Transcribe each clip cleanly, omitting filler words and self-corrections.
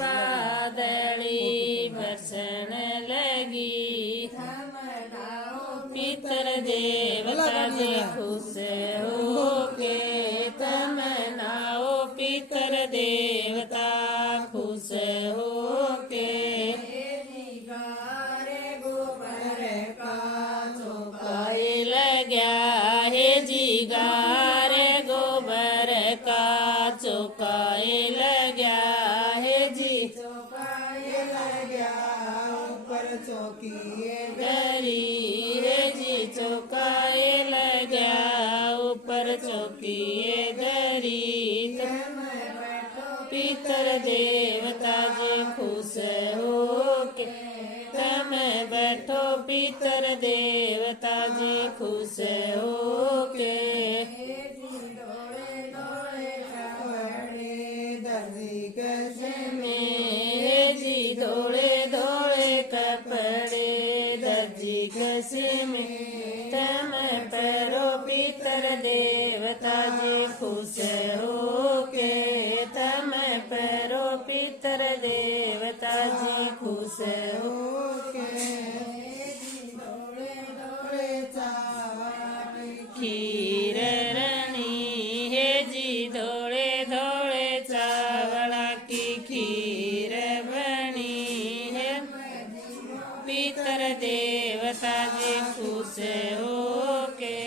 बादली बरसन लगी। पितर देवता जी खुश होके तमनाओ पितर देवता खुश होके। गोबर का चौकाए लग्या है जी गार गोबर का चौकाए लग्या है जी। चौकाए लग्या ऊपर चौकी धरी है जी। चौकाए लग्या ऊपर चौकी धरी। पितर देवता जी खुश होके तम बैठो पितर देवता जी खुश होके। दर्जी कसे में जी धोले धोले कपड़े दर्जी कसे में तम पैरो पितर देवता जी खुश होके तम पैरो पितर देवता जी खुश होके। खीर रनी है जी धोले धोले चावला की खीर बनी है। पितर देवता जी खुश होके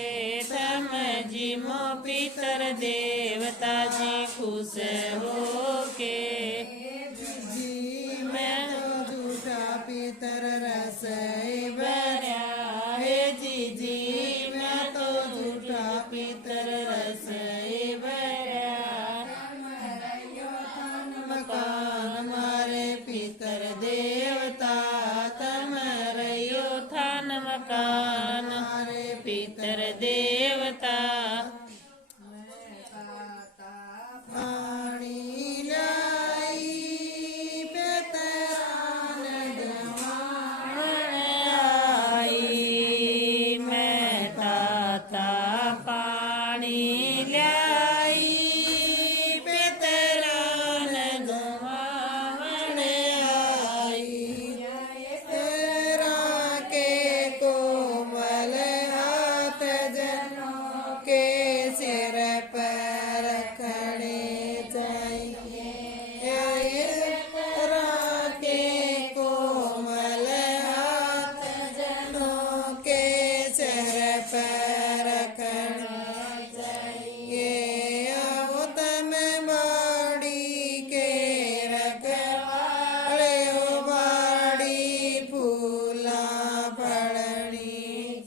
तम जिमो पितर देवता जी खुश होके। मैं झूठा पितर रस भरया है जी जी मैं तो झूठा पितर रस भरया। मकान मारे पितर देवता तम रयो थान मकान मारे पितर देवता। पानी लाई बेतरान डवाण आई मैं ताता पानी लाई बेतरान डवाण आई। तेरा के कोमल हाथ जनों के सिर पर खड़े चाहिए। तेरा के कोमल हाथ जनों के सिर पर खड़े चाहिए। अब तम बाड़ी के रखवाले हो बाड़ी फूला पड़नी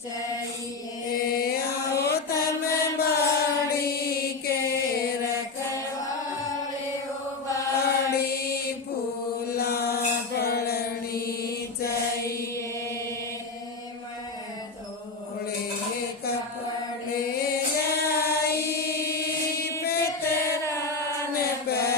चाहिए। आओ तम बाड़ी के रखवाले हो बाड़ी फूला पड़नी चाहिए। मैं थोड़े कपड़े लाई पितरान पर